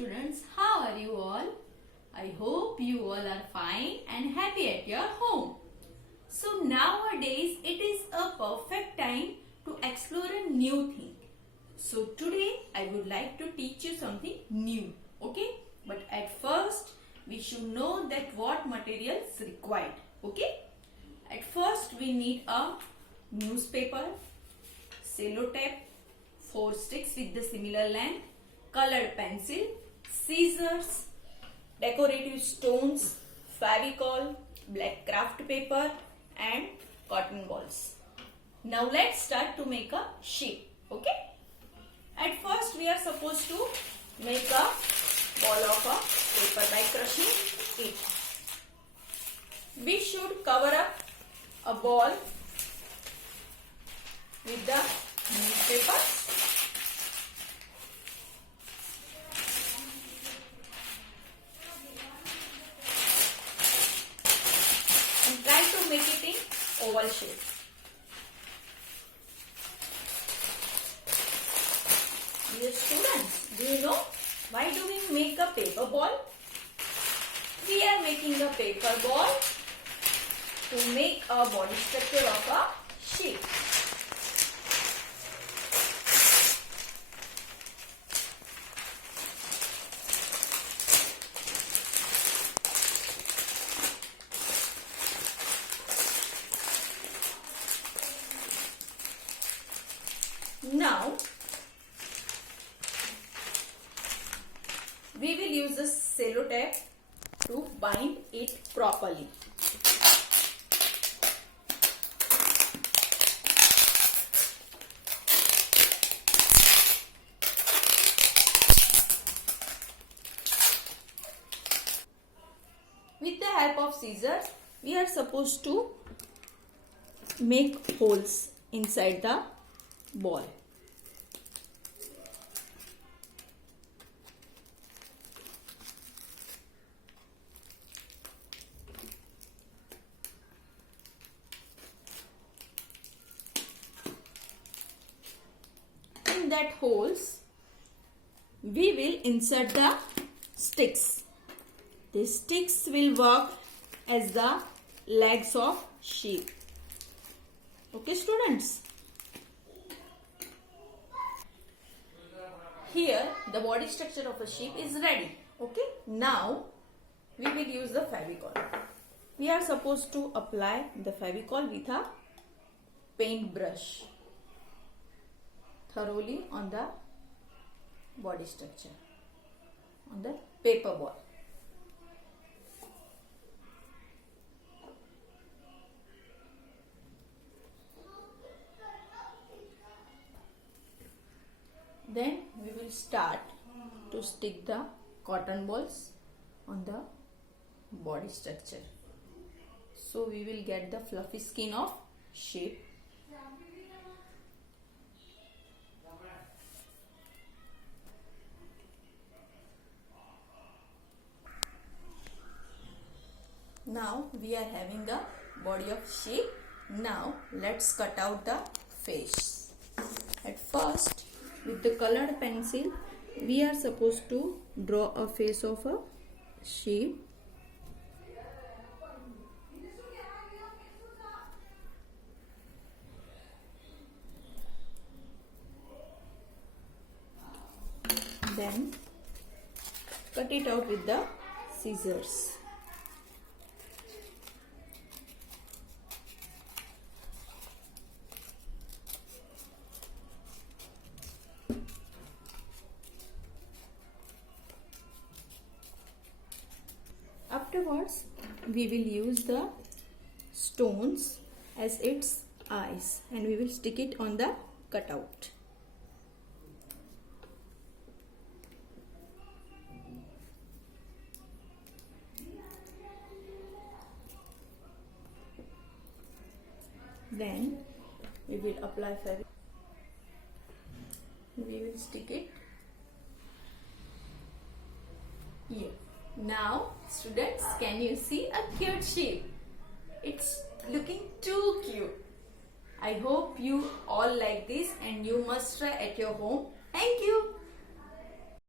students, how are you all? I hope you all are fine and happy at your home. So nowadays it is a perfect time to explore a new thing. So today I would like to teach you something new, okay? But at first we should know that what materials required, okay? At first we need a newspaper, cellotape, 4 sticks with the similar length, colored pencil, scissors, decorative stones, favicol, black craft paper and cotton balls. Now let's start to make a shape, okay? At first we are supposed to make a ball of a paper by crushing it. We should cover up a ball with the newspaper. And try to make it in oval shape. Dear students, do you know why do we make a paper ball? We are making a paper ball to make a body structure of a shape. Now, we will use the cellotape to bind it properly. With the help of scissors, we are supposed to make holes inside the ball. In that holes, we will insert the sticks. The sticks will work as the legs of sheep. Okay, students? Here, the body structure of a sheep is ready. Okay, now we will use the favicol. We are supposed to apply the favicol with a paintbrush thoroughly on the body structure, on the paper ball. Then we will start to stick the cotton balls on the body structure. So we will get the fluffy skin of sheep. Now we are having the body of sheep. Now let's cut out the face. At first, with the colored pencil, we are supposed to draw a face of a sheep. Then cut it out with the scissors. Afterwards, we will use the stones as its eyes and we will stick it on the cutout. Then we will apply fabric. We will stick it here. Now, students, can you see a cute sheep? It's looking too cute. I hope you all like this and you must try at your home. Thank you.